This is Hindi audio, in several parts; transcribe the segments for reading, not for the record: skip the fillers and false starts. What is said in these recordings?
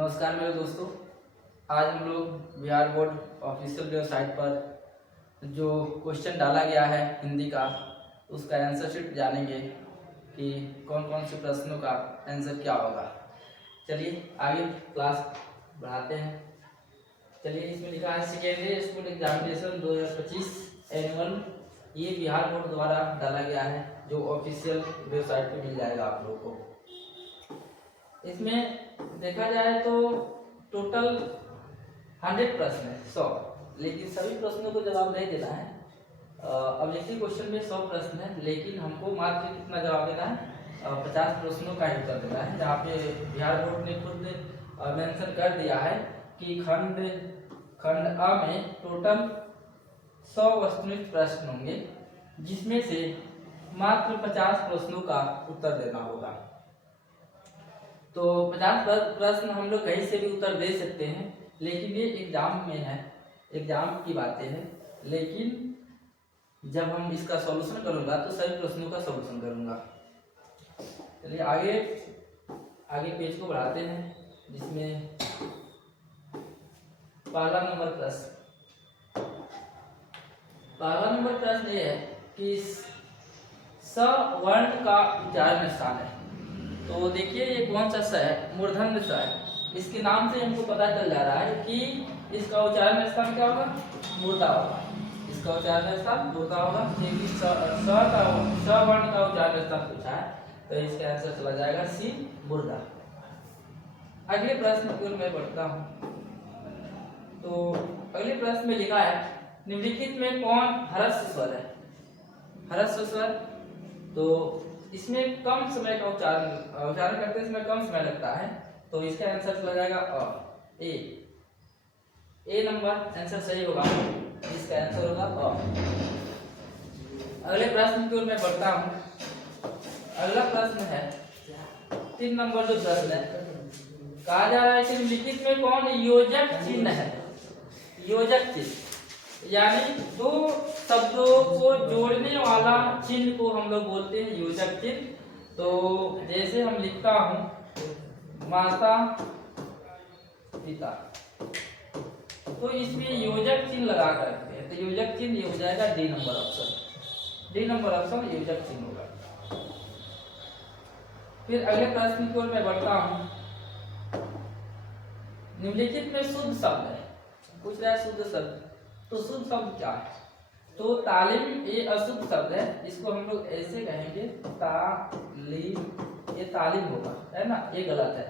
नमस्कार मेरे दोस्तों। आज हम लोग बिहार बोर्ड ऑफिशियल वेबसाइट पर जो क्वेश्चन डाला गया है हिंदी का, उसका आंसर शीट जानेंगे कि कौन कौन से प्रश्नों का आंसर क्या होगा। चलिए आगे क्लास बढ़ाते हैं। चलिए, इसमें लिखा है सेकेंडरी स्कूल एग्जामिनेशन 2025 एनुअल। ये बिहार बोर्ड द्वारा डाला गया है, जो ऑफिशियल वेबसाइट पर मिल जाएगा आप लोग को। इसमें देखा जाए तो टोटल 100 प्रश्न है, 100, लेकिन सभी प्रश्नों को जवाब नहीं देना है। ऑब्जेक्टिव क्वेश्चन में 100 प्रश्न है, लेकिन हमको मात्र कितना जवाब देना है, 50 प्रश्नों का ही उत्तर देना है। जहाँ पे बिहार बोर्ड ने खुद मेंशन कर दिया है कि खंड अ में टोटल 100 वस्तुनिष्ठ प्रश्न होंगे, जिसमें से मात्र 50 प्रश्नों का उत्तर देना होगा। तो 50 प्रश्न हम लोग कहीं से भी उत्तर दे सकते हैं, लेकिन ये एग्जाम में है, एग्जाम की बातें हैं। लेकिन जब हम इसका सॉल्यूशन करूंगा तो सभी प्रश्नों का सॉल्यूशन करूंगा। चलिए आगे पेज को बढ़ाते हैं, जिसमें पहला नंबर प्रश्न ये है कि स वर्ण का उच्चारण स्थान है। तो देखिए ये कौन सा स है, मूर्धन्य स है। इसके नाम से हमको पता चल जा रहा है कि इसका उच्चारण स्थान क्या होगा, मूर्धा होगा। इसका उच्चारण स्थान मूर्धा होगा, क्योंकि स वर्ण का उच्चारण स्थान पूछा है, तो इसका आंसर चला जाएगा सी, मूर्धा। अगले प्रश्न की ओर मैं बढ़ता हूँ। तो अगले प्रश्न में लिखा है निम्नलिखित में कौन ह्रस्व स्वर है। ह्रस्व स्वर, तो इसमें कम समय का उच्चारण करते समय कम समय लगता है, तो इसका आंसर चला जाएगा अ, ए नंबर आंसर सही होगा। इसका आंसर होगा अ। अगले प्रश्न की ओर मैं बढ़ता हूँ। अगला प्रश्न है 3 नंबर जो प्रश्न है, कहा जा रहा है कि निम्नलिखित में कौन योजक चिन्ह है। योजक चिन्ह यानी दो शब्दों को जोड़ने वाला चिन्ह को हम लोग बोलते हैं योजक चिन्ह। तो जैसे हम लिखता हूं माता पिता, तो इसमें योजक चिन्ह लगा कर रखते हैं, तो योजक चिन्ह ये हो जाएगा D number option. D number option योजक चिन्ह होगा। फिर अगले प्रश्न की ओर मैं बढ़ता हूं। निम्नलिखित में शुद्ध शब्द है, पूछ रहा है शुद्ध शब्द, तो शुद्ध शब्द क्या है। तो तालीम ये अशुद्ध शब्द है, इसको हम लोग ऐसे कहेंगे तालीम, ये तालीम होगा, है ना, ये गलत है।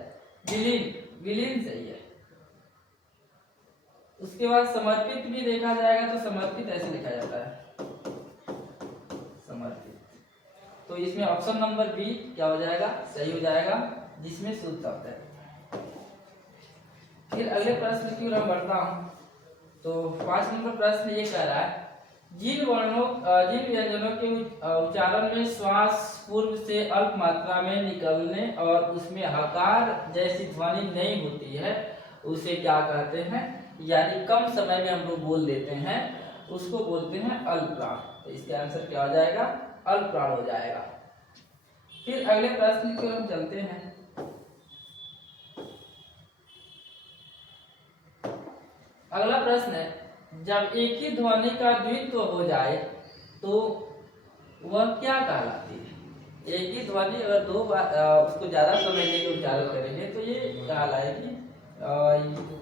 विलीन सही है। उसके बाद समर्पित भी देखा जाएगा, तो समर्पित ऐसे लिखा जाता है, समर्पित। तो इसमें ऑप्शन नंबर बी क्या हो जाएगा, सही हो जाएगा, जिसमें शुद्ध शब्द है। फिर अगले प्रश्न की ओर हम बढ़ता हूं। तो 5 नंबर प्रश्न ये कह रहा है जिन व्यंजनों के उच्चारण में श्वास पूर्व से अल्प मात्रा में निकलने और उसमें हकार जैसी ध्वनि नहीं होती है, उसे क्या कहते हैं। यानी कम समय में हम लोग बोल देते हैं, उसको बोलते हैं अल्पप्राण। तो इसका आंसर क्या हो जाएगा, अल्पप्राण हो जाएगा। फिर अगले प्रश्न की ओर हम चलते हैं। अगला प्रश्न है जब एक ही ध्वनि का द्वित्व हो जाए तो वह क्या कहलाती है। एक ही ध्वनि अगर दो बार उसको ज्यादा समय लेकर उच्चारण करेंगे तो ये कहलाएगी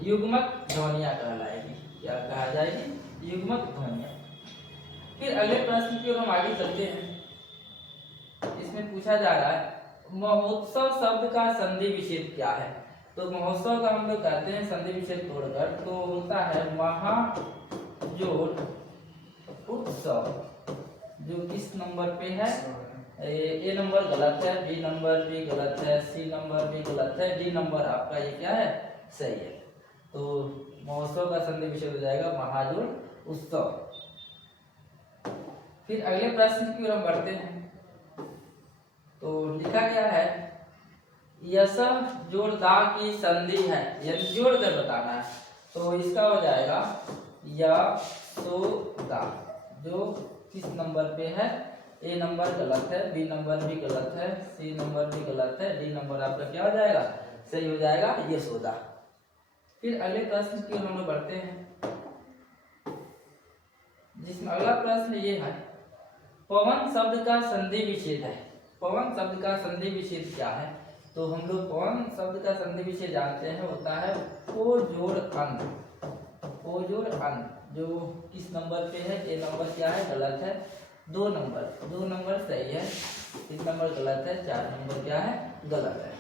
युग्मक ध्वनियां कहलाएगी। क्या कहा जाएगी, युग्मक ध्वनियां। फिर अगले प्रश्न की ओर हम आगे चलते हैं। इसमें पूछा जा रहा है महोत्सव शब्द का संधि विच्छेद क्या है। तो महोत्सव का हम लोग कहते हैं संधि विच्छेद तोड़कर, तो होता है महाजोड़ उत्सव, जो किस नंबर पे है, ए नंबर गलत है, बी नंबर भी गलत है, सी नंबर भी गलत है, डी नंबर आपका ये क्या है, सही है। तो महोत्सव का संधि विच्छेद हो जाएगा महाजोड़ उत्सव। फिर अगले प्रश्न की ओर हम बढ़ते हैं। तो लिखा गया है यश जोड़दा की संधि है, यानी जोड़ कर बताना है, तो इसका हो जाएगा यशोदा, जो किस नंबर पे है, ए नंबर गलत है, बी नंबर भी गलत है, सी नंबर भी गलत है, डी नंबर आपका क्या हो जाएगा, सही हो जाएगा यशोदा। फिर अगले प्रश्न की ओर हम लोग बढ़ते हैं, जिसमें अगला प्रश्न ये है, पवन शब्द का संधि विच्छेद है। पवन शब्द का संधि विच्छेद क्या है? तो हम लोग पवन शब्द का संधि विच्छेद जानते हैं, होता है पो जोड़ अन। पो जोड़ अन जो किस नंबर पे है? ए नंबर क्या है? गलत है। 2 नंबर सही है, 3 नंबर गलत है, 4 नंबर क्या है? गलत है।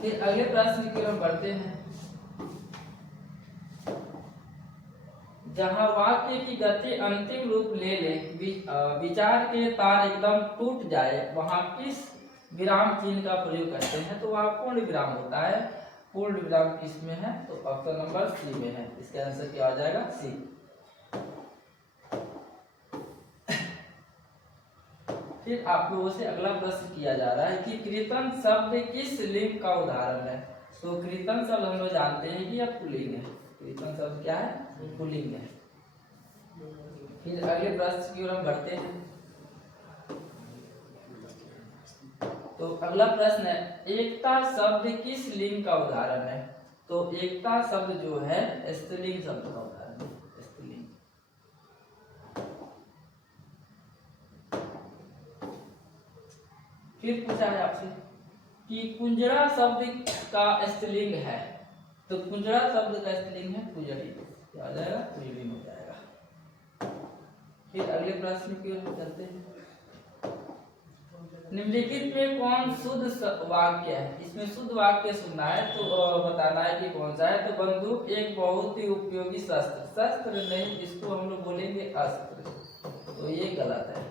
फिर अगले प्रश्न की ओर बढ़ते हैं, जहां वाक्य की गति अंतिम रूप ले ले, विचार के तार एकदम टूट जाए, वहां किस विराम चिन्ह का प्रयोग करते हैं? तो वह पूर्ण विराम होता है। पूर्ण विराम किस में है? तो ऑप्शन नंबर सी में है। इसका आंसर क्या आ जाएगा? सी। फिर आप लोगों से अगला प्रश्न किया जा रहा है कि कृतन शब्द किस लिंग का उदाहरण है? तो कृतन शब्द हम लोग जानते हैं कि यह पुल्लिंग है। कृतन शब्द क्या है? पुल्लिंग है। फिर अगले प्रश्न की ओर हम बढ़ते हैं, तो अगला प्रश्न है, एकता शब्द किस लिंग का उदाहरण है? तो एकता शब्द जो है स्त्रीलिंग शब्द का उदाहरण है, स्त्रीलिंग। फिर पूछा है आपसे कि कुंजड़ा शब्द का स्त्रीलिंग है, तो कुंजड़ा शब्द का स्त्रीलिंग है कुजड़ी। क्या आ जाएगा? कुजड़ी हो जाएगा। फिर अगले प्रश्न की ओर चलते हैं, निम्नलिखित में कौन शुद्ध वाक्य है? इसमें शुद्ध वाक्य सुनना है, तो बताना है कि कौन सा है। तो बंदूक एक बहुत ही उपयोगी शस्त्र, शस्त्र नहीं, इसको हम लोग बोलेंगे अस्त्र, तो ये गलत है।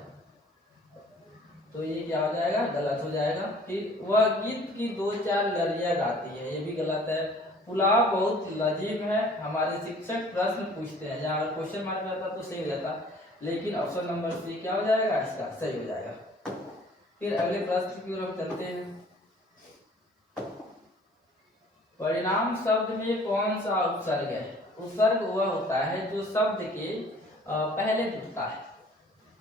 तो ये क्या हो जाएगा? गलत हो जाएगा। फिर वह गीत की 2-4 लड़ियां गाती है, ये भी गलत है। पुलाव बहुत लजीज है, हमारे शिक्षक प्रश्न पूछते हैं, जहाँ अगर क्वेश्चन मार्क रहता तो सही हो जाता, लेकिन ऑप्शन नंबर सी क्या हो जाएगा? इसका सही हो जाएगा। फिर अगले प्रश्न की ओर हम चलते हैं, परिणाम शब्द में कौन सा उपसर्ग है? उपसर्ग वह होता है जो शब्द के पहले जुड़ता है।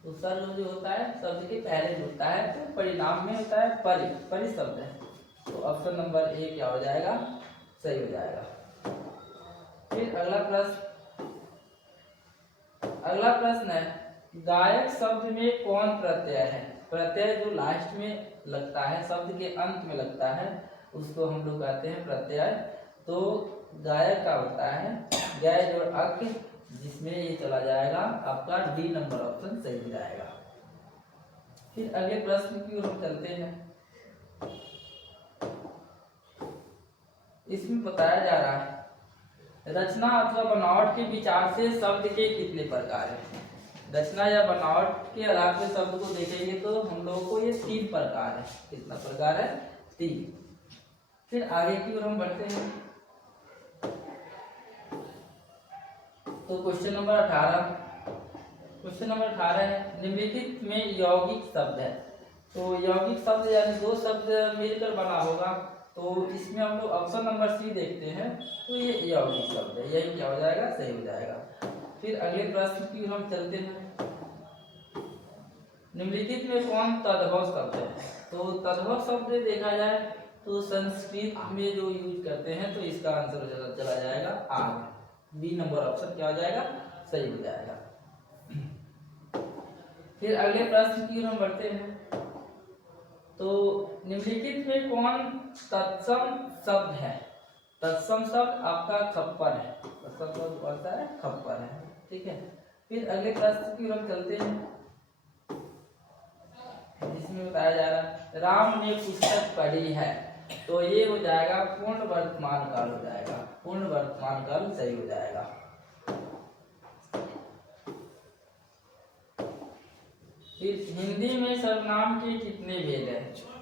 उपसर्ग जो होता है शब्द के पहले जुड़ता है, तो परिणाम में होता है परि शब्द है, तो ऑप्शन नंबर ए क्या हो जाएगा? सही हो जाएगा। फिर अगला प्रश्न है, गायक शब्द में कौन प्रत्यय है? प्रत्यय जो लास्ट में लगता है, शब्द के अंत में लगता है, उसको हम लोग कहते हैं प्रत्यय। तो गायक का होता है गय जोड़ अक, जिसमें ये चला जाएगा आपका डी नंबर ऑप्शन सही हो जाएगा। फिर अगले प्रश्न की ओर हम चलते हैं, इसमें बताया जा रहा है, रचना अथवा बनावट के विचार से शब्द के कितने प्रकार हैं? रचना या बनावट के आधार पर शब्द को देखेंगे तो हम लोगों को ये 3 प्रकार है। कितना प्रकार है? 3। फिर आगे की ओर हम बढ़ते हैं, तो क्वेश्चन नंबर 18 है, निम्नलिखित में यौगिक शब्द है। तो यौगिक शब्द यानी 2 शब्द मिलकर बना होगा, तो इसमें हम लोग ऑप्शन नंबर सी देखते हैं, तो ये यौगिक शब्द है, यही क्या हो जाएगा? सही हो जाएगा। फिर अगले प्रश्न की ओर हम चलते हैं, निम्नलिखित में कौन तद्भव शब्द है? तो तद्भव शब्द देखा जाए तो संस्कृत में जो यूज करते हैं, तो इसका आंसर चला जाएगा आग। बी नंबर ऑप्शन क्या हो जाएगा? सही हो जाएगा। फिर अगले प्रश्न की ओर हम बढ़ते हैं, तो निम्नलिखित में कौन तत्सम शब्द है? तत्सम शब्द आपका खप्पर है, तत्सम शब्द होता है खप्पर है, ठीक है। फिर अगले प्रश्न की ओर हम चलते हैं, जिसमें बताया जा रहा है, राम ने पुस्तक पढ़ी है, तो ये हो जाएगा पूर्ण वर्तमान काल हो जाएगा, पूर्ण वर्तमान काल सही हो जाएगा। फिर हिंदी में सर्वनाम के कितने भेद है?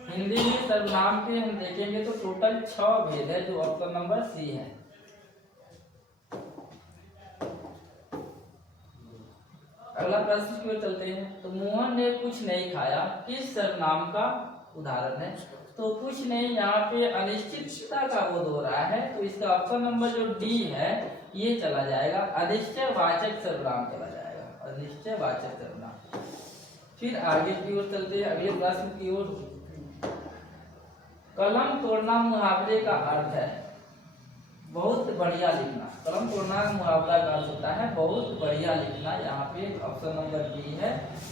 हिंदी में सर्वनाम के हम देखेंगे तो टोटल 6 भेद है, जो ऑप्शन नंबर सी है। अगला प्रश्न की ओर चलते हैं, तो मोहन ने कुछ नहीं खाया किस सर्वनाम का उदाहरण है? तो कुछ नहीं यहाँ पे अनिश्चितता का बोध हो रहा है, तो इसका ऑप्शन नंबर जो डी है ये चला जाएगा, अनिश्चयवाचक सर्वनाम चला जाएगा, अनिश्चयवाचक सर्वनाम। फिर आगे की ओर चलते हैं, अगले प्रश्न की ओर, कलम तोड़ना मुहावरे का अर्थ है। बहुत बढ़िया लिखना। क्रम पूर्णांक मुहावरा का अर्थ होता है बहुत बढ़िया लिखना। यहाँ पे ऑप्शन नंबर बी है,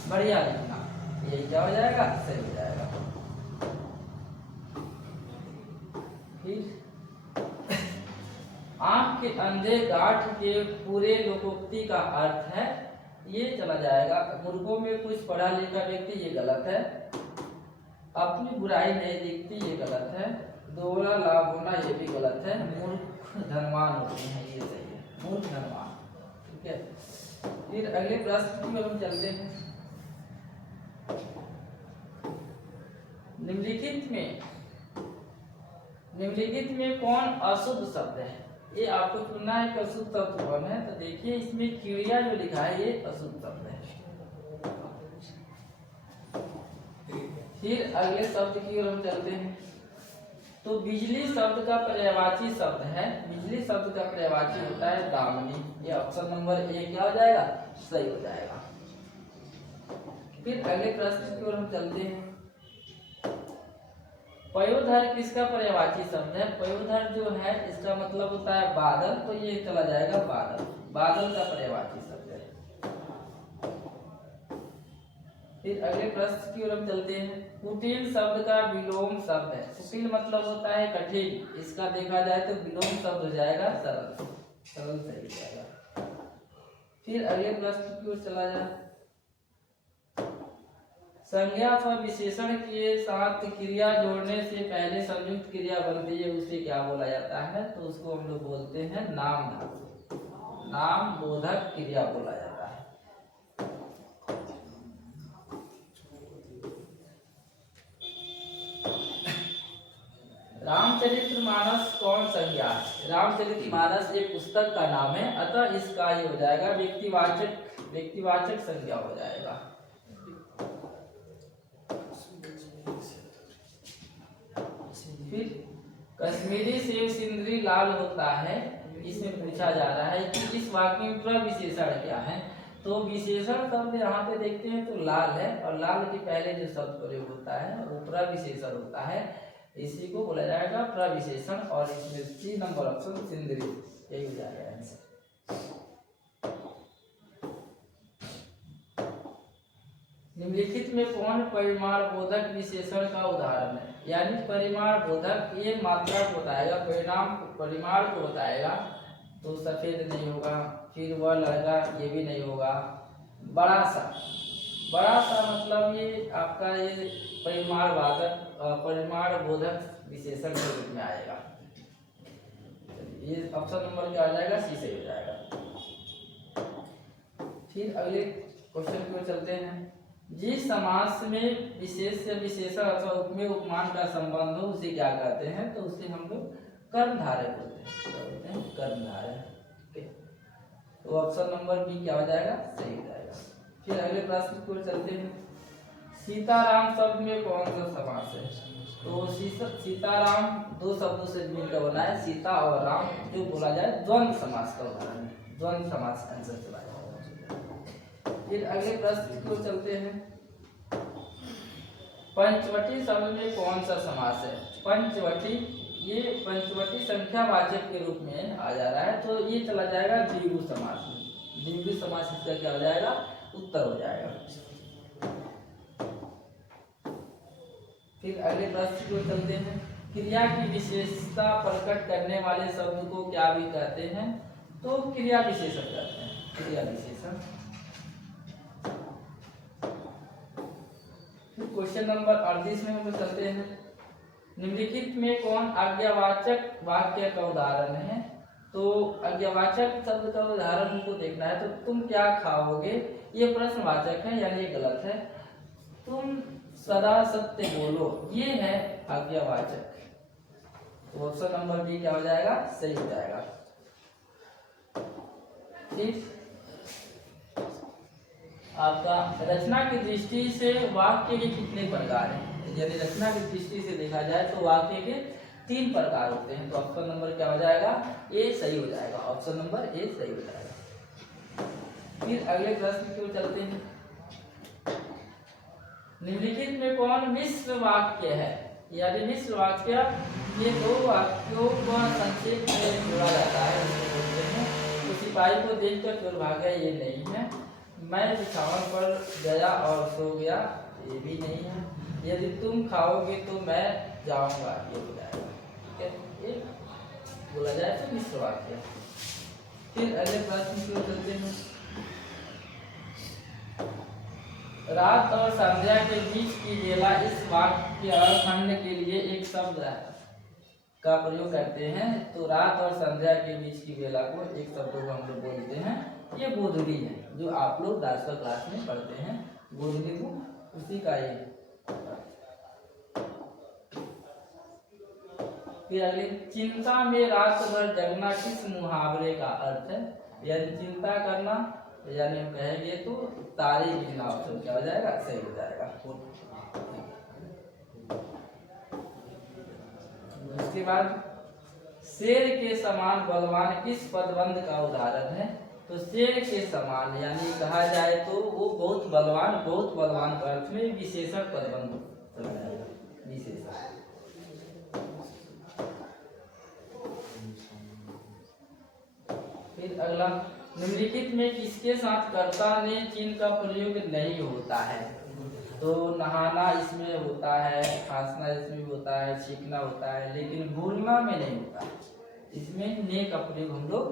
बढ़िया लिखना। ये क्या हो जाएगा, सही हो जाएगा। फिर आंख के अंधे गांठ के पूरे लोकोक्ति का अर्थ है, ये चला जाएगा। मूर्खों में कुछ पढ़ा लिखा व्यक्ति, ये गलत है। अपनी बुराई नहीं दिखती, ये गलत है। दोहरा लाभ होना, ये भी गलत है। मूर्ख धनवान होते हैं, ये सही है, मूर्ख धनवान। ठीक है, फिर अगले प्रश्न में हम चलते हैं। निम्नलिखित में कौन अशुद्ध शब्द है? ये आपको चुनना है कि अशुद्ध शब्द कौन है। तो देखिए इसमें चिड़िया जो लिखा है ये अशुद्ध शब्द है। फिर अगले शब्द की ओर हम चलते हैं। तो बिजली शब्द का पर्यायवाची शब्द है, बिजली शब्द का पर्यायवाची होता है दामिनी। ये ऑप्शन नंबर ए क्या हो जाएगा, सही हो जाएगा। फिर अगले प्रश्न की ओर हम चलते हैं। पयोधर किसका पर्यायवाची शब्द है? पयोधर जो है इसका मतलब होता है बादल, तो ये चला जाएगा बादल, बादल का पर्यायवाची शब्द है। फिर अगले प्रश्न की ओर हम चलते हैं। कुटिल शब्द का विलोम शब्द है, कुटिल मतलब होता है कठिन, इसका देखा जाए तो विलोम शब्द हो जाएगा सरल, सरल सही हो जाएगा। फिर अगले प्रश्न की ओर चला जाए। संज्ञा अथवा विशेषण के साथ क्रिया जोड़ने से पहले संयुक्त क्रिया बनती है, उसे क्या बोला जाता है? तो उसको हम लोग बोलते हैं नाम धातु, नाम बोधक क्रिया बोला जाता है। रामचरितमानस कौन संज्ञा है? रामचरितमानस एक पुस्तक का नाम है, अतः इसका ये हो जाएगा व्यक्तिवाचक संज्ञा हो जाएगा। फिर कश्मीरी सेब सिंदरी लाल होता है, इसमें पूछा जा रहा है कि इस वाक्य में प्रविशेषण क्या है? तो विशेषण शब्द यहाँ पे देखते हैं तो लाल है, और लाल के पहले जो शब्द प्रयोग होता है वो प्रविशेषण होता है, इसी को बोला जाएगा प्रविशेषण। और इसमें सी नंबर ऑप्शन सिंदरी, यही हो जाएगा आंसर। निम्नलिखित में कौन परिमाण बोधक विशेषण का उदाहरण है? यानी परिमाण बोधक ये मात्रा को बताएगा, परिणाम परिमाण को बताएगा। तो सफेद नहीं होगा, फिर वह लड़का ये भी नहीं होगा। बड़ा सा मतलब ये आपका ये परिमाण बोधक विशेषण के रूप में आएगा। ये ऑप्शन नंबर क्या आ जाएगा, सी सही हो जाएगा। फिर अगले क्वेश्चन की ओर चलते हैं। जिस समास में विशेष से विशेषण अथवा उपमेय उपमान का संबंध हो उसे क्या कहते हैं? तो उसे हम लोग कर्मधारय बोलते हैं, कर्मधारय। तो ऑप्शन नंबर बी क्या हो जाएगा, सही हो जाएगा। फिर अगले प्रश्न की ओर चलते हैं। सीताराम शब्द में कौन सा समास है? तो सीताराम दो शब्दों से मिलकर बना है, सीता और राम, जो बोला जाए द्वंद्व समास का उदाहरण है, द्वंद्व समास का आंसर चला जाएगा। फिर अगले प्रश्न की ओर चलते हैं। पंचवटी शब्द में कौन सा समास है? पंचवटी, ये पंचवटी संख्यावाचक के रूप में आ जा रहा है, तो ये चला जाएगा द्विगु समास में। द्विगु समास इसका क्या हो जाएगा, उत्तर हो जाएगा। फिर अगले प्रश्न की ओर चलते हैं। क्रिया की विशेषता प्रकट करने वाले शब्द को क्या भी कहते हैं? तो क्रिया विशेषण कहते हैं, क्रिया विशेषण। क्वेश्चन नंबर 38 में हम चलते हैं। निम्नलिखित में कौन आज्ञावाचक वाक्य का उदाहरण है? तो आज्ञावाचक शब्द का उदाहरण हमको देखना है। तो तुम क्या खाओगे, ये प्रश्नवाचक है, यानी ये गलत है। तुम सदा सत्य बोलो, ये है आज्ञावाचक। तो ऑप्शन नंबर बी क्या हो जाएगा, सही हो जाएगा। ठीक, आपका रचना की दृष्टि से वाक्य के कितने प्रकार हैं? यदि रचना की दृष्टि से देखा जाए तो वाक्य के 3 प्रकार होते हैं। तो ऑप्शन नंबर क्या हो जाएगा, ए सही हो जाएगा, ऑप्शन नंबर ए सही हो जाएगा। फिर अगले प्रश्न की ओर चलते हैं। निम्नलिखित में कौन मिश्र वाक्य है? यानी मिश्र वाक्य ये दो वाक्यों को संक्षेप में जोड़ा जाता है, इसको बोलते हैं। तो सिपाही को देखकर चोर भागा ये नहीं है। मैं बिछावन पर गया और सो गया ये भी नहीं है। यदि तुम खाओगे तो मैं जाऊंगा ये हो जाएगा। ठीक है, ये बोला जाए तो मिश्र वाक्य। फिर अगले प्रश्न की ओर चलते हैं। रात और संध्या के बीच की बेला इस वाक्य खंड के लिए एक शब्द का प्रयोग करते हैं। तो रात और संध्या के बीच की बेला को एक शब्द को हम लोग बोलते हैं, ये गोधूली है, जो आप लोग 10वीं क्लास में पढ़ते हैं गोधूली को, उसी का ये। फिर अगले, चिंता में रात भर जगना किस मुहावरे का अर्थ है? यदि चिंता करना यानी हम कहेंगे तो तारे गिनना ऑप्शन क्या हो जाएगा, सही हो जाएगा। उसके बाद शेर के समान बलवान किस पदबंध का उदाहरण है? तो शेर के समान यानी कहा जाए तो वो बहुत बलवान का अर्थ में विशेषण पदबंध विशेषण। फिर अगला, निम्नलिखित में किसके साथ कर्ता ने चिन्ह का प्रयोग नहीं होता है? तो नहाना इसमें होता है, खांसना इसमें भी होता है, छींकना होता है, लेकिन बोलना में नहीं होता है। इसमें ने का प्रयोग हम लोग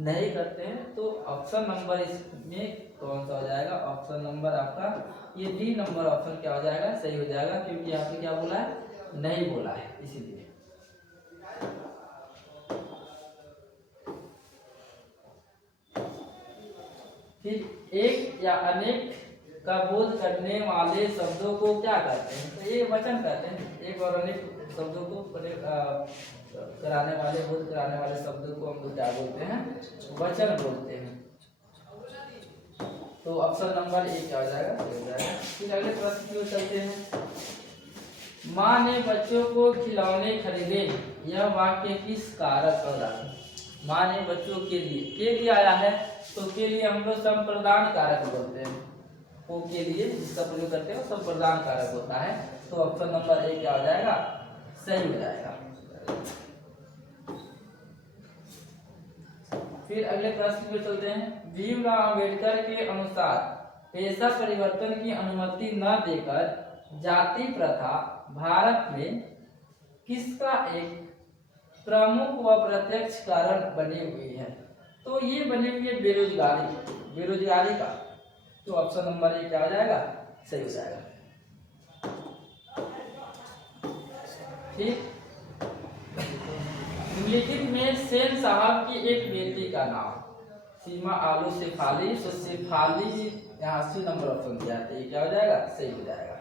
नहीं करते हैं। तो ऑप्शन नंबर इसमें कौन सा हो जाएगा? ऑप्शन नंबर आपका ये डी नंबर ऑप्शन क्या हो जाएगा, सही हो जाएगा, क्योंकि यहाँ पे क्या बोला है, नहीं बोला है इसीलिए। फिर एक या अनेक का बोध करने वाले शब्दों को क्या कहते हैं? तो ये वचन कहते हैं। एक और अनेक शब्दों को कराने वाले, बोध कराने वाले शब्दों को हम लोग क्या बोलते हैं? वचन बोलते हैं। तो ऑप्शन नंबर ए क्या हो जाएगा, हो जाएगा। फिर अगले प्रश्न की ओर चलते हैं। माँ ने बच्चों को खिलौने खरीदे, यह वाक्य किस कारक का उदाहरण? माँ ने बच्चों के लिए आया है, तो के लिए हम लोग संप्रदान कारक बोलते हैं। को के लिए जिसका प्रयोग करते हैं संप्रदान कारक होता है। तो ऑप्शन नंबर ए क्या हो जाएगा, सही हो जाएगा। फिर अगले प्रश्न पे चलते हैं। भीमराव अंबेडकर के अनुसार पेशा परिवर्तन की अनुमति न देकर जाति प्रथा भारत में किसका एक प्रमुख व प्रत्यक्ष कारण बनी हुई है? तो ये बनी हुई है बेरोजगारी का। तो ऑप्शन नंबर ए क्या हो जाएगा, सही हो जाएगा। ठीक, निम्नलिखित में सेन साहब की एक बेटी का नाम? सीमा आलू शेफाली, तो शेफाली यहाँ सी नंबर ऑप्शन दिया है, ये क्या हो जाएगा, सही हो जाएगा।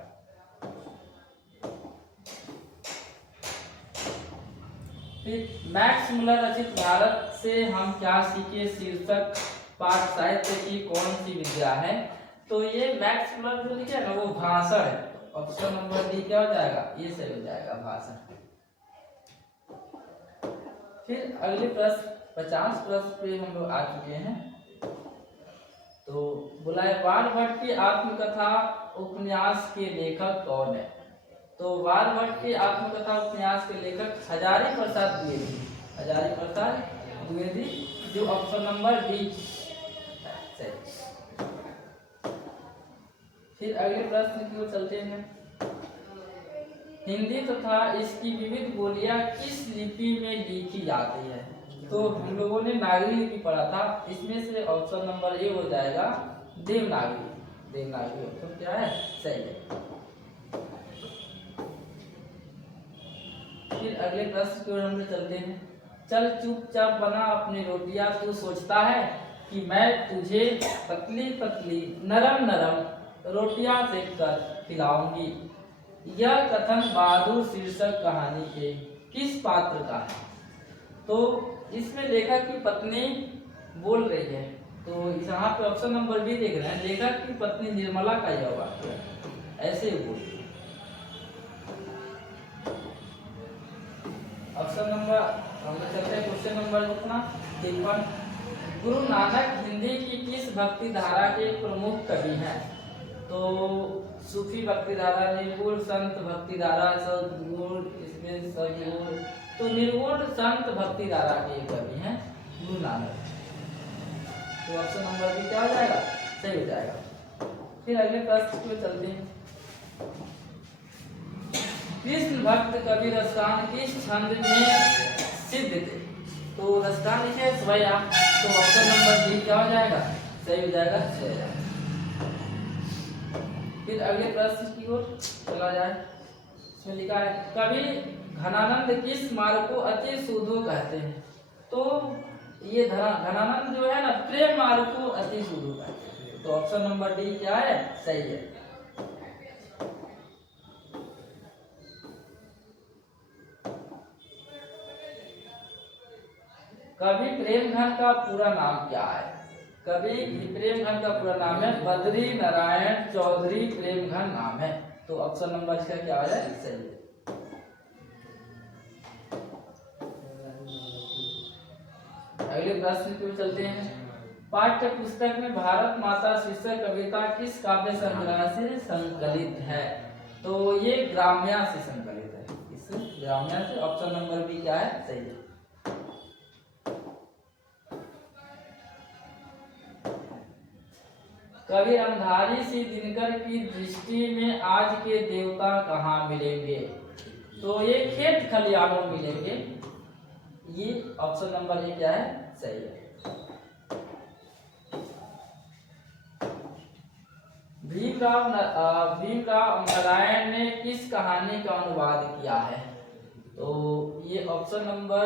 फिर मैक्स मुलर रचित भारत से हम क्या सीखे शीर्षक पाठ साहित्य की कौन सी विद्या है? तो ये मैक्स मुलर जो लिखा है ना, वो भाषण है। ऑप्शन नंबर डी क्या हो जाएगा, ये सही हो जाएगा, भाषण। फिर अगले प्रश्न 50 प्रश्न पे हम लोग आ चुके हैं। तो बोला है बाणभट्ट की आत्मकथा उपन्यास के लेखक कौन है? तो बाणभट्ट के आत्मकथा उपन्यास के लेखक हजारी प्रसाद द्विवेदी, जो ऑप्शन नंबर डी सही। फिर अगले प्रश्न की ओर चलते हैं। हिंदी तथा इसकी विविध बोलियां किस लिपि में लिखी जाती है? तो हम लोगों ने नागरी लिपि पढ़ा था, इसमें से ऑप्शन नंबर ए हो जाएगा देवनागरी ऑप्शन क्या है, सही है। फिर अगले प्रश्न की ओर हम लोग चलते हैं। चल चुपचाप बना अपनी रोटियां, तू सोचता है कि मैं तुझे पतली पतली नरम नरम रोटियां सेक कर खिलाऊंगी। यह कथन बहादुर शीर्षक कहानी के किस पात्र का है? तो इसमें लेखक की पत्नी बोल रही है। तो यहाँ पे ऑप्शन नंबर बी देख रहे हैं, लेखक की पत्नी निर्मला का यह वाक्य ऐसे बोल। ऑप्शन नंबर हम चलते हैं क्वेश्चन नंबर कितना 53। गुरु नानक हिंदी की किस भक्ति धारा के प्रमुख कवि हैं? तो सूफी भक्ति धारा, निर्गुण संत भक्ति धारा, सदगुण, इसमें सदगुण, तो निर्गुण संत भक्ति धारा के कवि हैं गुरु नानक। तो ऑप्शन नंबर बी क्या हो जाएगा, सही हो जाएगा। फिर अगले प्रश्न पे चलते हैं। कृष्ण भक्त कवि रसकान किस छंद में सिद्ध थे? तो रसकान लिखे स्वया, तो ऑप्शन नंबर बी क्या हो जाएगा, सही हो जाएगा, स्वया। फिर अगले प्रश्न की ओर चला जाए। इसमें लिखा है कवि घनानंद किस मार्ग को अति सूदो कहते हैं? तो ये घनानंद जो है ना, प्रेम मार्ग को अति सूदो कहते हैं। तो ऑप्शन नंबर डी क्या है, सही है। कवि प्रेमघन का पूरा नाम क्या है? कवि प्रेमघन का पूरा नाम है बद्री नारायण चौधरी प्रेमघन नाम है। तो ऑप्शन नंबर इसका क्या हो जाए, सही है। अगले प्रश्न की ओर चलते हैं। पाठ्य पुस्तक में भारत माता शीर्षक कविता किस काव्य संग्रह से संकलित है? तो ये ग्राम्या से संकलित है, इस ग्राम्या से। ऑप्शन नंबर बी क्या है, सही है। कवि अंधारी सी दिनकर की दृष्टि में आज के देवता कहाँ मिलेंगे? तो ये खेत खलिहानों में मिलेंगे। ये ऑप्शन नंबर ए क्या है, सही है। भीमराव नारायण ने किस कहानी का अनुवाद किया है? तो ये ऑप्शन नंबर,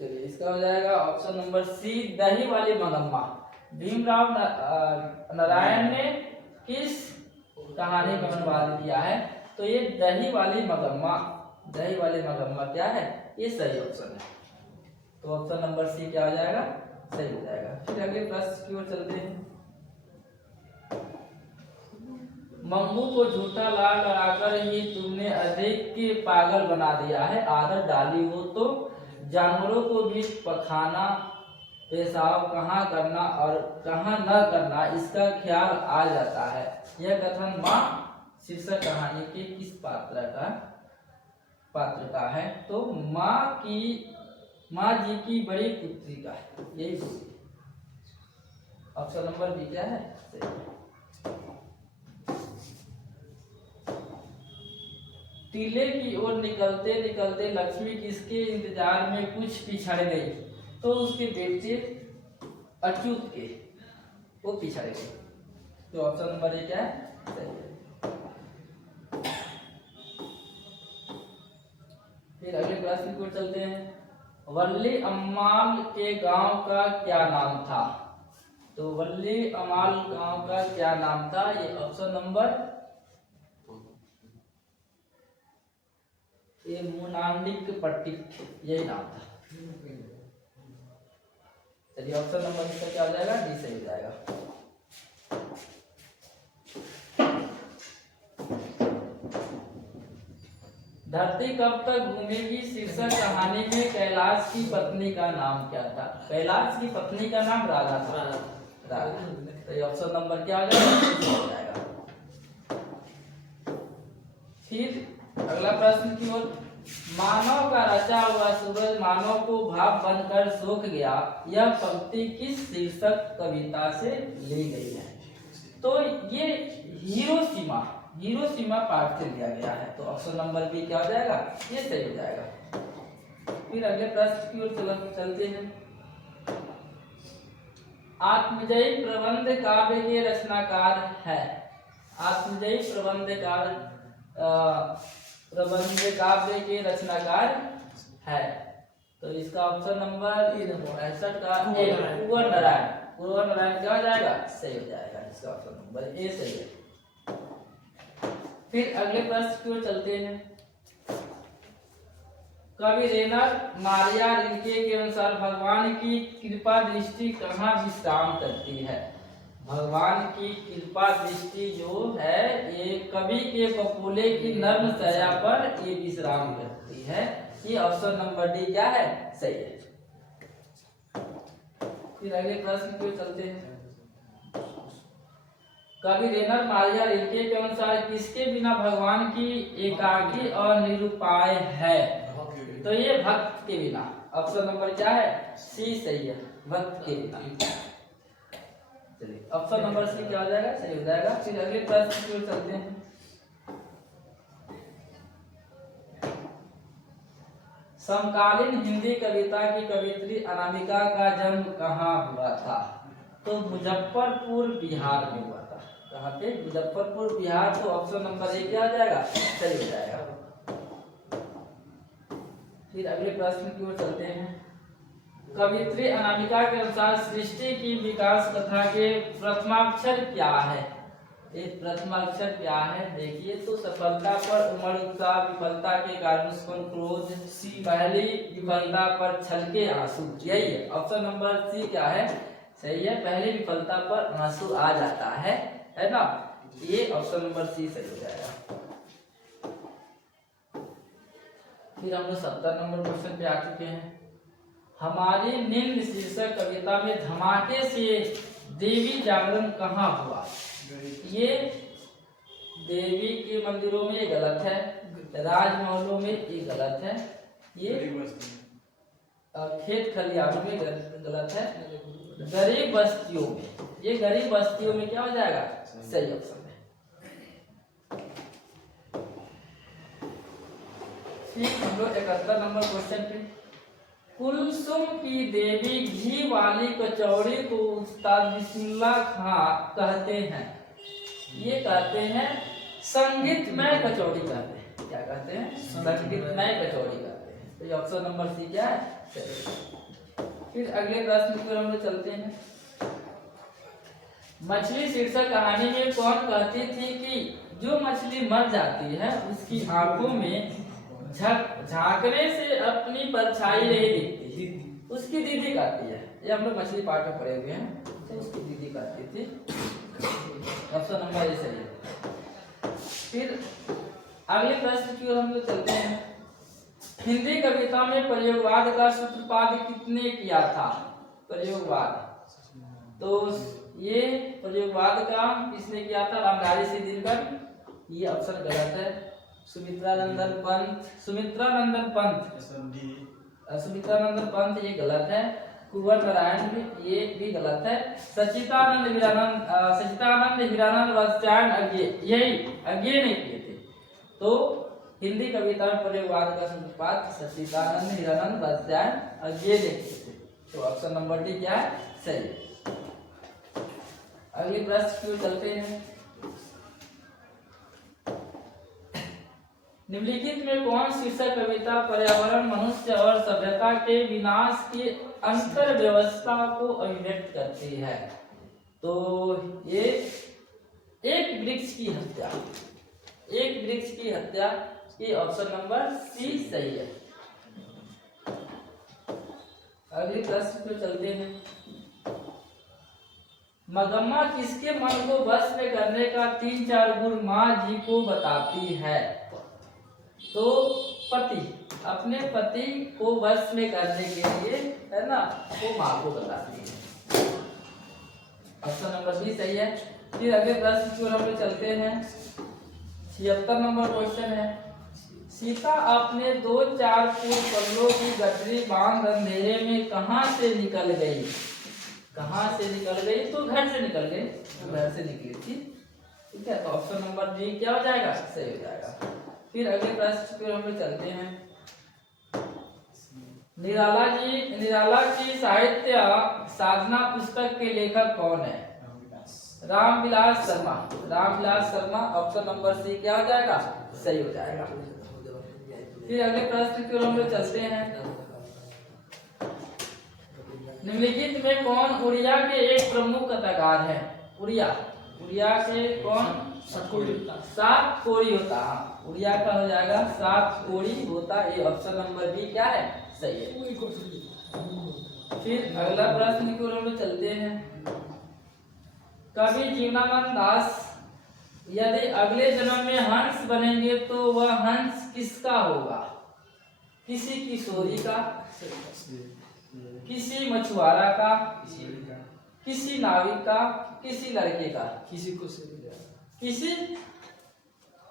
चलिए इसका हो जाएगा ऑप्शन नंबर सी, दही वाली मगम्मा। भीमराव नारायण ने किस कहानी का अनुवाद किया है? तो ये दही वाली मगम्मा, दही वाली मगम्मा क्या है, ये सही ऑप्शन है। तो ऑप्शन नंबर सी क्या हो जाएगा, सही हो जाएगा। फिर अगले प्रश्न की ओर चलते हैं। मंगू को झूठा लाल लगाकर ही तुमने अधिक के पागल बना दिया है, आदत डाली हो तो जानवरों को भी पखाना, पेशाब कहाँ करना और कहाँ न करना इसका ख्याल आ जाता है। यह कथन माँ शीर्षक कहानी के किस पात्र का है? तो माँ जी की बड़ी पुत्री का है, यही बोलिए। ऑप्शन नंबर बी क्या है, सही। टीले की ओर निकलते निकलते लक्ष्मी किसके इंतजार में कुछ पिछड़ गई? तो उसके बेटे अच्युत के, वो पिछड़ गए। तो ऑप्शन नंबर ए क्या है, सही है। फिर अगले प्रश्न की ओर चलते हैं। वल्ली अम्माल के गांव का क्या नाम था? तो वल्ली अम्माल गांव का क्या नाम था? ये ऑप्शन नंबर ये मुनांडिक पट्टिक, यही नाम था। चलिए ऑप्शन नंबर इसका क्या हो जाएगा, डी सही हो जाएगा। धरती कब तक घूमेगी शीर्षक कहानी में कैलाश की पत्नी का नाम क्या था? कैलाश की पत्नी का नाम राधा था, राधा। तो ये ऑप्शन नंबर क्या हो जाएगा। फिर अगला प्रश्न की ओर। मानव का रचा हुआ सूरज मानव को भाप बनकर सोख गया, यह पंक्ति किस शीर्षक कविता से ली गई है? तो ये हिरोशिमा पाठ से लिया गया है। तो ऑप्शन नंबर बी क्या हो जाएगा, ये सही हो जाएगा। फिर अगले प्रश्न की ओर चलते हैं। आत्मजयी प्रबंध काव्य के रचनाकार है। आत्मजयी प्रबंध काव्य के रचनाकार है। तो इसका ऑप्शन नंबर 65 का कुंवर नारायण। कुंवर नारायण क्या हो जाएगा, सही हो जाएगा। इसका ऑप्शन नंबर ए सही है। फिर अगले प्रश्न की ओर चलते हैं। कवि रेनर मारिया रिल्के के अनुसार भगवान की कृपा दृष्टि कहाँ विश्राम करती है? भगवान की कृपा दृष्टि जो है ये कवि के पपोले की नर्म सया पर ये विश्राम करती है। ये ऑप्शन नंबर डी क्या है, सही है। फिर अगले प्रश्न की ओर चलते हैं। कवि रेनर मारिया रिल्के के अनुसार किसके बिना भगवान की एकाकी और निरुपाय है? तो ये भक्त के बिना। ऑप्शन नंबर क्या है? सी सही है, भक्त के बिना। चलिए ऑप्शन नंबर सी क्या हो जाएगा? सही हो जाएगा। फिर अगले प्रश्न की ओर चलते हैं। समकालीन हिंदी कविता की कवियत्री अनामिका का जन्म कहाँ हुआ था? तो मुजफ्फरपुर बिहार में हुआ था। कहाँ पे? मुजफ्फरपुर बिहार। तो ऑप्शन नंबर ए क्या हो जाएगा? सही हो जाएगा। फिर अगले प्रश्न की ओर चलते हैं। कवियत्री अनामिका के अनुसार सृष्टि की विकास कथा के प्रथमाक्षर क्या है? ये प्रथमाक्षर क्या है? देखिए तो सफलता पर उमड़ उत्साह, विफलता के कारण उत्पन्न क्रोध, पहली विफलता पर छलके आंसू। यही है ऑप्शन नंबर सी क्या है? सही है, पहली विफलता पर आंसू आ जाता है ना? ये ऑप्शन नंबर सी सही हो जाएगा। फिर हम लोग 70 नंबर क्वेश्चन पे आ चुके हैं। हमारी निम्न शीर्षक कविता में धमाके से देवी जागरण कहाँ हुआ? ये देवी के मंदिरों में ये गलत है, राजमहलों में ये गलत है, ये खेत खलिहानों में गलत है, गरीब बस्तियों में। ये गरीब बस्तियों में क्या हो जाएगा? सही ऑप्शन है। ठीक, हम लोग 71 नंबर क्वेश्चन पे। कुलसुम की देवी घी वाली कचौड़ी को उस्ताद बिस्मिल्लाह खां कहते हैं। ये कहते हैं संगीतमय कचौड़ी कहते हैं। क्या कहते हैं? संगीतमय कचौड़ी कहते हैं। तो ये ऑप्शन नंबर सी क्या है? फिर अगले प्रश्न की ओर हम लोग चलते हैं। मछली शीर्षक कहानी में कौन कहती थी कि जो मछली मर जाती है उसकी आंखों में झांकने से अपनी परछाई नहीं दिखती? उसकी दीदी कहती है। ये हम लोग मछली पाठ में पढ़े हुए हैं। तो उसकी दीदी कहती थी। ऑप्शन नंबर ए सही है। फिर अगले प्रश्न की ओर हम लोग चलते हैं। हिंदी कविता में प्रयोगवाद का सूत्रपात किसने किया था? प्रयोगवाद, तो ये प्रयोगवाद का किसने किया था? रामधारी सिंह दिनकर। ये ऑप्शन गलत है। सुमित्रानंदन पंत ये गलत है। कुंवर नारायण भी, ये भी गलत है। सच्चिदानंद हीरानंद वात्स्यायन यही अज्ञे ने किए थे। तो हिंदी कविता में प्रयोगवाद का सूत्रपात सच्चिदानंद हीरानंद वात्स्यायन अज्ञे ने किए थे। तो ऑप्शन नंबर डी क्या है? सही। अगले प्रश्न की ओर चलते हैं। निम्नलिखित में कौन शीर्षक कविता पर्यावरण, मनुष्य और सभ्यता के विनाश की अंतर व्यवस्था को अभिव्यक्त करती है? तो ये एक वृक्ष की हत्या। एक वृक्ष की हत्या, ये ऑप्शन नंबर सी सही है। अगले प्रश्न पे चलते हैं। मगम्मा किसके मन को वश में करने का 3-4 गुण माँ जी को बताती है? तो पति, अपने पति को वश में करने के लिए, है ना, वो माँ को बताती है। ऑप्शन नंबर बी सही है। फिर अगले प्रश्न की ओर हम लोग चलते हैं। 76 नंबर क्वेश्चन है। सीता अपने 2-4 पल्लों की गठरी बांध अंधेरे में कहाँ से निकल गई? कहाँ से निकल गई? तो घर से निकल गई, घर से निकली थी। ठीक है, तो ऑप्शन नंबर डी क्या हो जाएगा? सही हो जाएगा। फिर अगले प्रश्न पे हम लोग चलते हैं। निराला की साहित्य साधना पुस्तक के लेखक कौन है? Ramvilas Sharma. Option number C क्या हो जाएगा? सही हो जाएगा। फिर अगले प्रश्न की ओर हम लोग चलते हैं। निम्नलिखित में कौन उड़िया के एक प्रमुख कथाकार है? उड़िया के कौन? सात कोड़ी होता। उड़िया का हो जाएगा सात कोड़ी होता। ये ऑप्शन नंबर बी क्या है? सही है। फिर अगला प्रश्न की ओर हम लोग चलते हैं। कवि जीवनानंद दास यदि अगले जन्म में हंस बनेंगे तो वह हंस किसका होगा? किसी किशोरी का, किसी मछुआरा का, किसी का, किसी नाविक का, किसी लड़के का, किसी को से भी जाए। किसी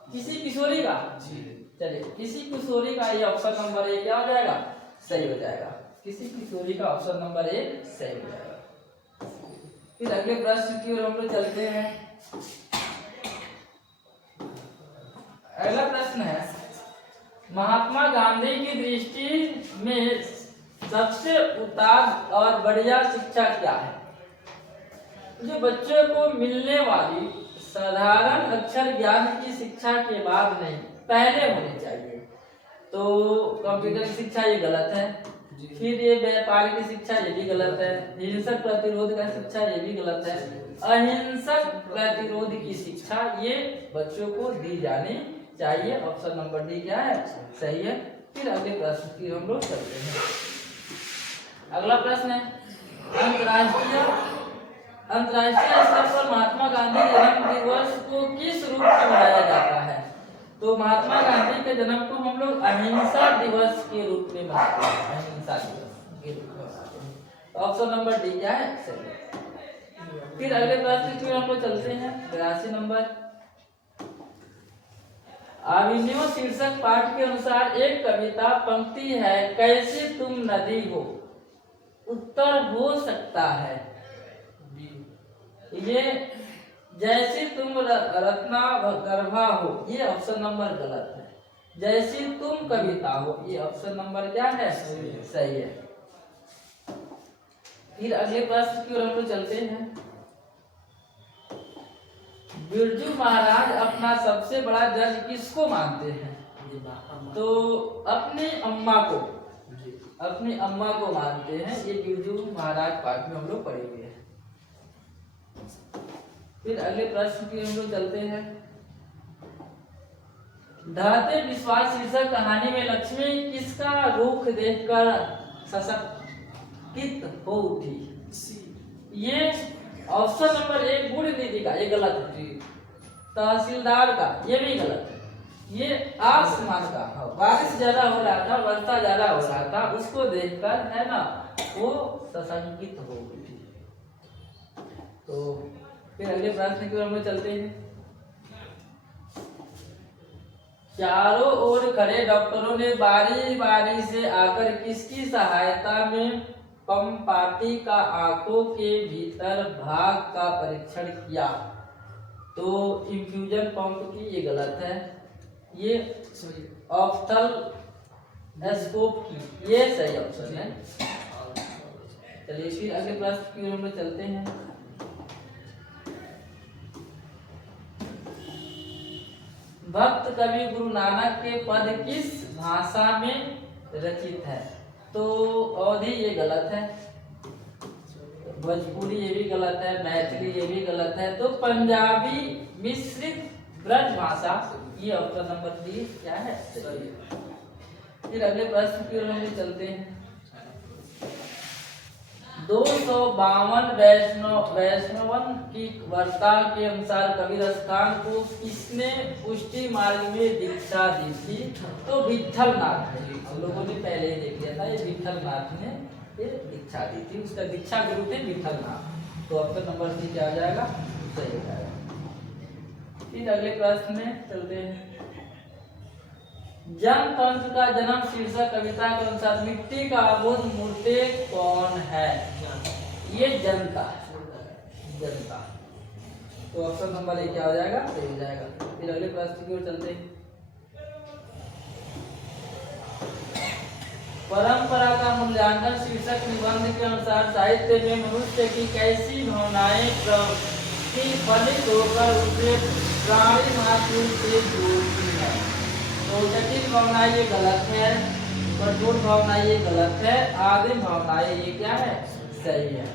किसी किशोरी का। जी। चलिए किसी किशोरी का, ये ऑप्शन नंबर ए क्या हो जाएगा, सही हो जाएगा। किसी किशोरी का ऑप्शन नंबर ए सही हो जाएगा। फिर अगले प्रश्न की ओर हम लोग चलते हैं। अगला प्रश्न है, महात्मा गांधी की दृष्टि में सबसे उत्तम और बढ़िया शिक्षा क्या है? जो बच्चों को मिलने वाली साधारण अक्षर ज्ञान की शिक्षा के बाद नहीं, पहले होनी चाहिए। तो कंप्यूटर की शिक्षा ये गलत है। फिर ये व्यापार की शिक्षा ये भी गलत है। हिंसक प्रतिरोध का शिक्षा ये भी गलत है। अहिंसक प्रतिरोध की शिक्षा ये बच्चों को दी जानी चाहिए। ऑप्शन नंबर डी क्या है, सही है। फिर अगले प्रश्न की हम लोग चलते हैं। अगला प्रश्न है, अंतर्राष्ट्रीय स्तर पर महात्मा गांधी जन्म दिवस को किस रूप में मनाया जाता है? तो महात्मा गांधी के जन्म को हम लोग अहिंसा दिवस के रूप में मनाते हैं। अहिंसा दिवस के रूप में मनाते हैं। ऑप्शन नंबर डी क्या है, सही। फिर अगले प्रश्न की हम लोग चलते हैं। 82 नंबर, अभिनव शीर्षक पाठ के अनुसार एक कविता पंक्ति है, कैसे तुम नदी हो। उत्तर हो सकता है ये जैसे तुम रत्ना गर्भा हो, ये ऑप्शन नंबर गलत है। जैसे तुम कविता हो, ये ऑप्शन नंबर क्या है, सही है। फिर अगले प्रश्न की ओर हम लोग चलते हैं। बिरजू महाराज अपना सबसे बड़ा जज किसको मानते हैं? तो अपनी अम्मा को, अपनी अम्मा को मानते हैं। ये बिरजू महाराज पाठ में हम लोग पढ़ेंगे। फिर अगले प्रश्न की हम लोग चलते हैं। ढहते विश्वास शीर्षक कहानी में लक्ष्मी किसका रुख देखकर सशंकित हो उठी? ये ऑप्शन नंबर एक बूढ़ी दीदी का, ये गलत है। तहसीलदार का, ये भी गलत है। ये आसमान का, बारिश ज्यादा हो रहा था, वर्षा ज्यादा हो रहा था, उसको देखकर है ना वो सशंकित हो उठी। तो फिर अगले प्रश्न की ओर हम चलते हैं। चारों ओर खड़े डॉक्टरों ने बारी बारी से आकर किसकी सहायता में पंपाटी का आंखों के भीतर भाग का परीक्षण किया? तो इंफ्यूजन पंप की, ये गलत है। ये ऑप्थल्मोस्कोप की, ये सही ऑप्शन है। चलिए फिर अगले प्रश्न की ओर हम चलते हैं। भक्त कवि गुरु नानक के पद किस भाषा में रचित है? तो अवधी, ये गलत है। भोजपुरी, ये भी गलत है। मैथिली, ये भी गलत है। तो पंजाबी मिश्रित ब्रज भाषा, ये ऑप्शन नंबर डी क्या है, सही। फिर अगले प्रश्न की ओर हम चलते हैं। 252 वैष्णवन की वार्ता के अनुसार कबीर स्थान को किसने पुष्टि मार्ग में दीक्षा दी थी? तो विठलनाथ ने। हम लोगों ने पहले ही देख लिया था, ये विठलनाथ ने ये दीक्षा दी थी। उसका दीक्षा गुरु थे विठलनाथ। तो ऑप्शन नंबर सी क्या आ जाएगा, सही हो जाएगा। फिर अगले प्रश्न में चलते हैं। जनतंत्र का जन्म शीर्षक कविता के अनुसार मिट्टी का बुद्ध मूर्ति कौन है? ये जनता, जनता। तो ऑप्शन नंबर ए क्या हो जाएगा, सही हो जाएगा। फिर अगले प्रश्न की ओर चलते हैं। परंपरा का मूल्यांकन शीर्षक निबंध के अनुसार साहित्य में मनुष्य की कैसी भावनाएं प्रतिफलित होकर उसे प्राणी मात्र से जोड़ती है? तो जटिल भावना ये गलत है, कठोर भावना ये गलत है, आदिम भावना ये क्या है, सही है।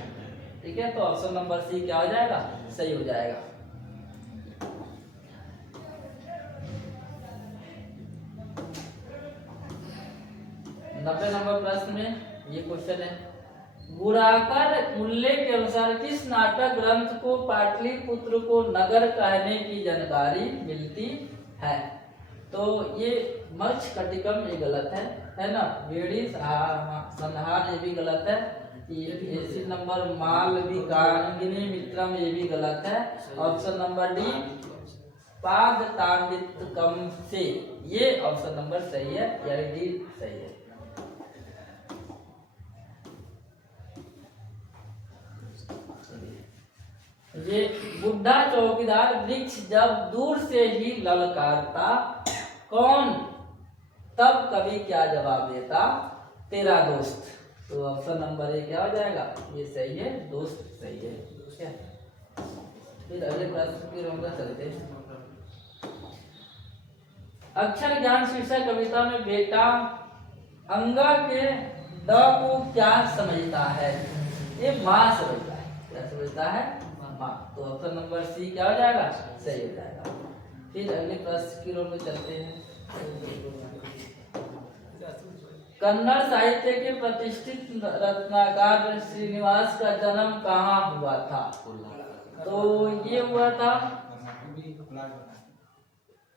ठीक है, तो ऑप्शन नंबर सी क्या हो जाएगा, सही हो जाएगा। नब्बे नंबर प्रश्न में ये क्वेश्चन है, गुणाकर मूल्य के अनुसार किस नाटक ग्रंथ को पाटलिपुत्र को नगर कहने की जानकारी मिलती है? तो ये मत्स्य कटिकम ये गलत है ना। बेड़ी संहार ये भी गलत है। इसी नंबर मालविकांगिनी मित्रम ये भी गलत है। ऑप्शन नंबर डी पाद तांडितकम से, ये ऑप्शन नंबर सही है, यानी डी सही है। ये बुढ़ा चौकीदार वृक्ष जब दूर से ही ललकारता, कौन तब कभी क्या जवाब देता, तेरा दोस्त। तो ऑप्शन नंबर ए क्या हो जाएगा, ये सही है, दोस्त सही है। ठीक है, फिर अगले प्रश्न की ओर चलते हैं। अक्षर ज्ञान शीर्षक कविता में बेटा अंगा के द को क्या समझता है, ये माँ समझता है। क्या समझता है, माँ। तो ऑप्शन नंबर सी क्या हो जाएगा, सही हो जाएगा। फिर अगले प्रश्न की ओर चलते हैं। कन्नड़ साहित्य के प्रतिष्ठित रत्नाकर श्रीनिवास का जन्म कहाँ हुआ था। तो ये हुआ था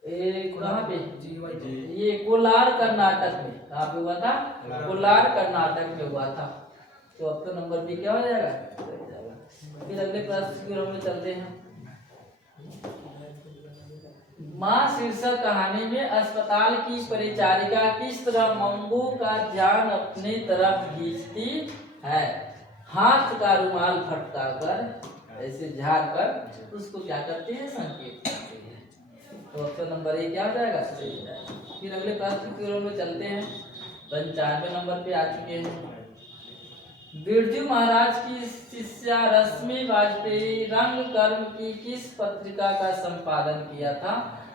कहाँ पे, ये कोलार कर्नाटक में। कहाँ पे हुआ था, कोलार कर्नाटक में हुआ था। तो ऑप्शन नंबर बी क्या हो जाएगा, फिर अगले प्रश्न की ओर चलते हैं। माँ शीर्षक कहानी में अस्पताल की परिचारिका किस तरह मंगू का ध्यान अपनी तरफ खींचती है। हाथ का रुमाल फटका कर ऐसे झाड़ कर उसको क्या करते हैं, संकेत करते हैं। तो ऑप्शन नंबर ए क्या हो जाएगा, सही हो जाएगा। फिर अगले प्रश्न की ओर चलते हैं। 95 नंबर पे आ चुके हैं। बिरजू महाराज की शिष्या रश्मि वाजपेयी रंग कर्म की किस पत्रिका का संपादन किया था।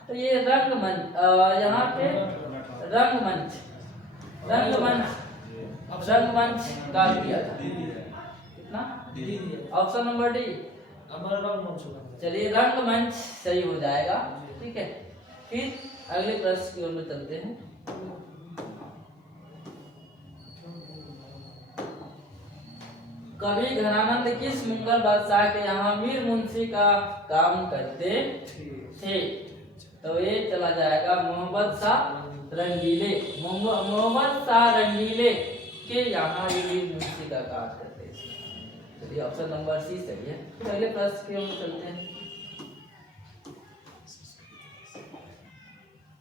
तो ये रंगमंच, यहाँ पे रंगमंच का किया था। कितना, ऑप्शन नंबर डी, चलिए रंगमंच सही हो जाएगा। ठीक है, फिर अगले प्रश्न की ओर चलते हैं। कवि घनानंद किस मुगल बादशाह के यहाँ मीर मुंशी का काम करते थे। तो ये चला जाएगा मोहम्मद शाह रंगीले। मोहम्मद शाह रंगीले के यहाँ ये मीर मुंशी का काम करते थे। चलिए ऑप्शन नंबर सी सही है। पहले प्रश्न की ओर चलते हैं।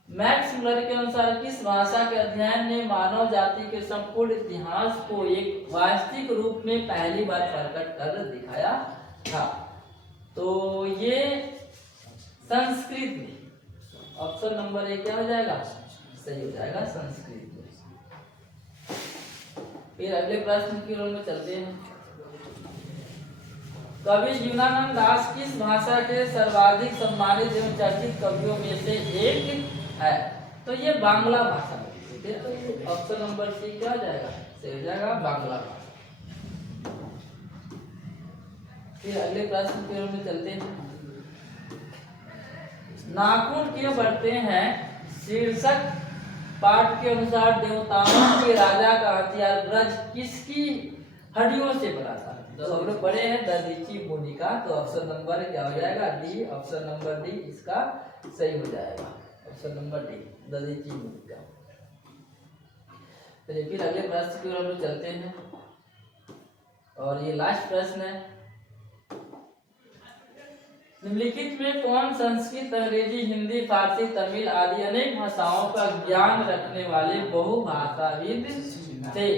मैक्स मुलर के अनुसार किस भाषा के अध्ययन ने मानव जाति के संपूर्ण इतिहास को एक वास्तविक रूप में पहली बार प्रकट कर दिखाया था। तो ये संस्कृत में, ऑप्शन नंबर ए क्या हो जाएगा, सही हो जाएगा, संस्कृत में। फिर अगले प्रश्न की ओर में चलते हैं। कवि जीवनानंद दास किस भाषा के सर्वाधिक सम्मानित एवं चर्चित कवियों में से एक है। तो ये बांग्ला भाषा में। ठीक है, तो ये ऑप्शन नंबर सी क्या हो जाएगा, सही हो जाएगा, बांग्ला भाषा। फिर अगले प्रश्न की ओर में चलते हैं। नाखून क्यों बढ़ते हैं शीर्षक पाठ के अनुसार देवताओं के राजा का हथियार ब्रज किसकी हड्डियों से बना था। तो हम लोग पढ़े हैं दधीची मुनि का। तो ऑप्शन नंबर क्या हो जाएगा, डी। ऑप्शन नंबर डी इसका सही हो जाएगा, ऑप्शन नंबर डी, दधीची मुनि का। चलिए फिर अगले प्रश्न की ओर चलते हैं और ये लास्ट प्रश्न है। निम्नलिखित में कौन संस्कृत, अंग्रेजी, हिंदी, फारसी, तमिल आदि अनेक भाषाओं का ज्ञान रखने वाले बहुभाषाविद थे।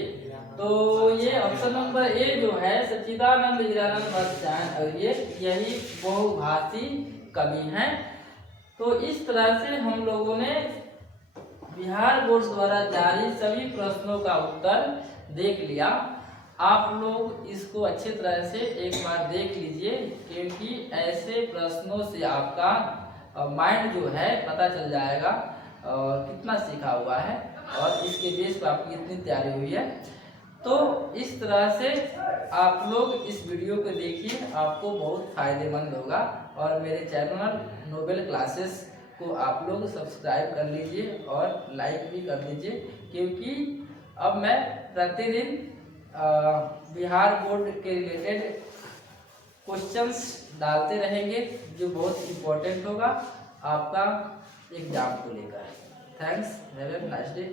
तो ये ऑप्शन नंबर ए जो है सच्चिदानंद हीरानंद मत्स्यायन, और ये यही बहुभाषी कवि हैं। तो इस तरह से हम लोगों ने बिहार बोर्ड द्वारा जारी सभी प्रश्नों का उत्तर देख लिया। आप लोग इसको अच्छी तरह से एक बार देख लीजिए, क्योंकि ऐसे प्रश्नों से आपका माइंड जो है पता चल जाएगा कितना सीखा हुआ है और इसके बेस पर आपकी कितनी तैयारी हुई है। तो इस तरह से आप लोग इस वीडियो को देखिए, आपको बहुत फायदेमंद होगा। और मेरे चैनल नोबेल क्लासेस को आप लोग सब्सक्राइब कर लीजिए और लाइक भी कर दीजिए, क्योंकि अब मैं प्रतिदिन बिहार बोर्ड के रिलेटेड क्वेश्चंस डालते रहेंगे, जो बहुत इम्पोर्टेंट होगा आपका एग्जाम को लेकर। Thanks, have a nice day.